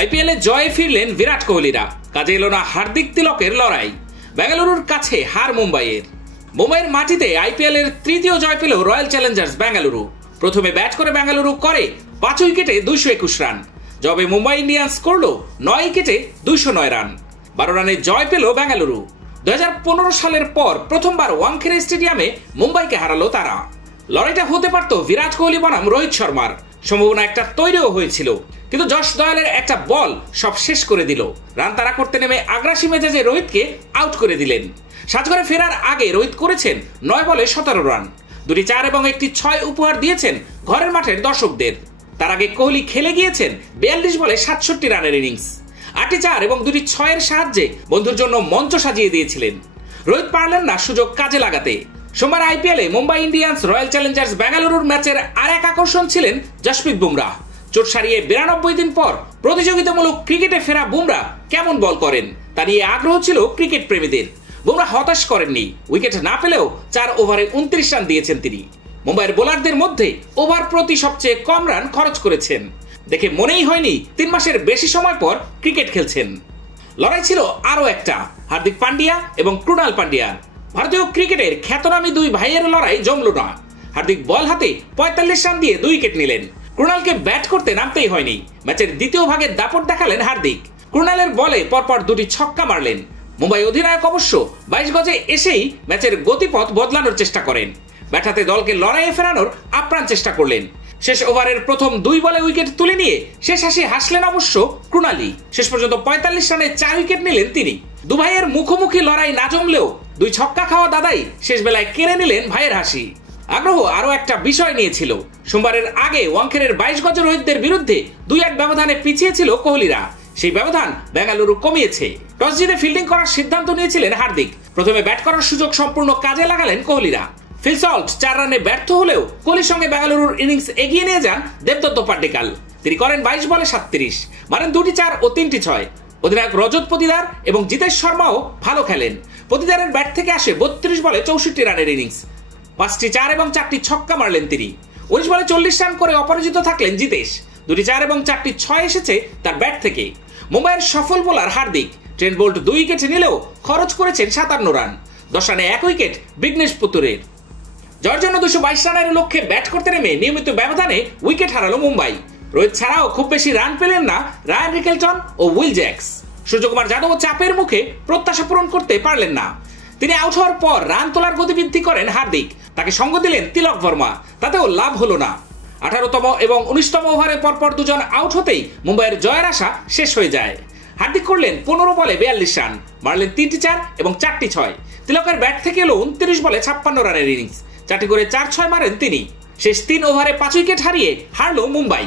আইপিএলে জয়ে ফিরলেন বিরাট কোহলিরা, কাজে এলো না হার্দিক তিলকের লড়াই। বেঙ্গালুরুর কাছে হার মুম্বাইয়ের। মুম্বাইয়ের মাটিতে আইপিএলের তৃতীয় জয় পেল রয়্যাল চ্যালেঞ্জার্স বেঙ্গালুরু। প্রথমে ব্যাট করে বেঙ্গালুরু করে 5 উইকেটে 221 রান, জবে মুম্বাই ইন্ডিয়ান্স করল 9 উইকেটে 209 রান। 12 রানে জয় পেল বেঙ্গালুরু। 2015 সালের পর প্রথমবার ওয়াংখেড়ে স্টেডিয়ামে মুম্বাইকে হারালো তারা। লড়াইটা হতে পারত বিরাট কোহলি বনাম রোহিত শর্মার, সম্ভাবনা একটা তৈরিও হয়েছিল, কিন্তু যশ দয়ালের একটা বল সব শেষ করে দিল। রান তাড়া করতে নেমে আগ্রাসী মেজাজে রোহিতকে আউট করে দিলেন। সাজঘরে ফেরার আগে রোহিত করেছেন 9 বলে 17 রান, 2টি 4 এবং 1টি 6 উপহার দিয়েছেন ঘরের মাঠের দর্শকদের। তার আগে কোহলি খেলে গিয়েছেন 42 বলে 67 রানের ইনিংস। 8টি 4 এবং 2টি 6-এর সাহায্যে বন্ধুর জন্য মঞ্চ সাজিয়ে দিয়েছিলেন। রোহিত পারলেন না সুযোগ কাজে লাগাতে। সোমবার আইপিএলে মুম্বাই ইন্ডিয়ান্স রয়্যাল চ্যালেঞ্জার্স বেঙ্গালুরুর ম্যাচের আর এক আকর্ষণ ছিলেন জসপ্রীত বুমরাহ। চোট সারিয়ে 92 দিন পর প্রতিযোগিতামূলক ক্রিকেটে ফেরা বুমরাহ কেমন বল করেন তা নিয়ে আগ্রহ ছিল ক্রিকেট প্রেমীদের। বুমরাহ হতাশ করেননি, উইকেট না পেলেও 4 ওভারে 29 রান দিয়েছেন তিনি। মুম্বাইয়ের বোলারদের মধ্যে ওভার প্রতি সবচেয়ে কম রান খরচ করেছেন। দেখে মনেই হয়নি 3 মাসের বেশি সময় পর ক্রিকেট খেলছেন। লড়াই ছিল আরও একটা, হার্দিক পান্ডিয়া এবং ক্রুনাল পান্ডিয়া। ভারতীয় ক্রিকেটের খ্যাতনামী 2 ভাইয়ের লড়াই জমল না। হার্দিক বল হাতে 45 রান দিয়ে 2 উইকেট নিলেন। ক্রুনালকে ব্যাট করতে নামতেই হয়নি। ম্যাচের দ্বিতীয় ভাগে দাপট দেখালেন হার্দিক। ক্রুনালের বলে পরপর 2টি ছক্কা মারলেন। মুম্বাই অধিনায়ক অবশ্য 22 গজে এসেই ম্যাচের গতিপথ বদলানোর চেষ্টা করেন। ব্যাট হাতে দলকে লড়াইয়ে ফেরানোর আপ্রাণ চেষ্টা করলেন। শেষ ওভারের প্রথম 2 বলে উইকেট তুলে নিয়ে শেষ হাসি হাসলেন অবশ্য ক্রুনালি। শেষ পর্যন্ত 45 রানে 4 উইকেট নিলেন তিনি। 2 ভাইয়ের মুখোমুখি লড়াই না জমলেও 2 ছক্কা খাওয়া দাদাই শেষ বেলায় কেড়ে নিলেন ভাইয়ের হাসি। আগ্রহ আরো একটা বিষয় নিয়েছিল। সোমবারের আগে ওয়াংখেড়ের 22 গজের রোহিতদের বিরুদ্ধে 2-8 ব্যবধানে পিছিয়ে ছিল কোহলিরা। সেই ব্যবধান বেঙ্গালুরু কমিয়েছে। টস জিতে ফিল্ডিং করার সিদ্ধান্ত নিয়েছিলেন হার্দিক। প্রথমে ব্যাট করার সুযোগ সম্পূর্ণ কাজে লাগালেন কোহলিরা। ফিল সল্ট 4 রানে ব্যর্থ হলেও কোহলির সঙ্গে বেঙ্গালুরুর ইনিংস এগিয়ে নিয়ে যান দেবদত্ত পাড্ডিকাল। তিনি করেন 22 বলে 37, মারেন 2টি 4 ও 3টি 6। অধিনায়ক রজত পতিদার এবং জিতেশ শর্মাও ভালো খেলেন। পতিদারের ব্যাট থেকে আসে 32 বলে 64 রানের ইনিংস। 5টি 4 এবং 4টি ছক্কা মারলেন তিনি। 19 বলে 40 রান করে অপরাজিত থাকলেন জিতেশ। 2টি 4 এবং 4টি 6 এসেছে তার ব্যাট থেকে। মুম্বাইয়ের সফল bowler Hardik Trent Boult 2 wicket নিলেও খরচ করেছেন 57 রান। 10 রানে 1 উইকেট বিঘ্নেশ পুতুরের। জয়ের জন্য 222 রানের লক্ষ্যে ব্যাট করতে নেমে নিয়মিত ব্যবধানে উইকেট হারালো মুম্বাই। রোহিত ছাড়াও খুব বেশি রান পেলেন না রায়ান রিকেলটন ও উইল জ্যাক্স। সূর্যকুমার যাদব চাপের মুখে প্রত্যাশা পূরণ করতে পারলেন না। তিনি আউট হওয়ার পর রান তোলার গতিবৃদ্ধি করেন হার্দিক। তাকে সঙ্গ দিলেন তিলক ভার্মা, তাতেও লাভ হলো না। 18তম এবং 19তম ওভারে পরপর 2 জন আউট হতেই মুম্বাইয়ের জয়ের আশা শেষ হয়ে যায়। হার্দিক করলেন 15 বলে 42 রান, মারলেন 3টি 4 এবং 4টি 6। তিলকের ব্যাট থেকে এলো 29 বলে 56 রানের ইনিংস। 4টি করে 4-6 মারেন তিনি। শেষ 3 ওভারে 5 উইকেট হারিয়ে হারল মুম্বাই।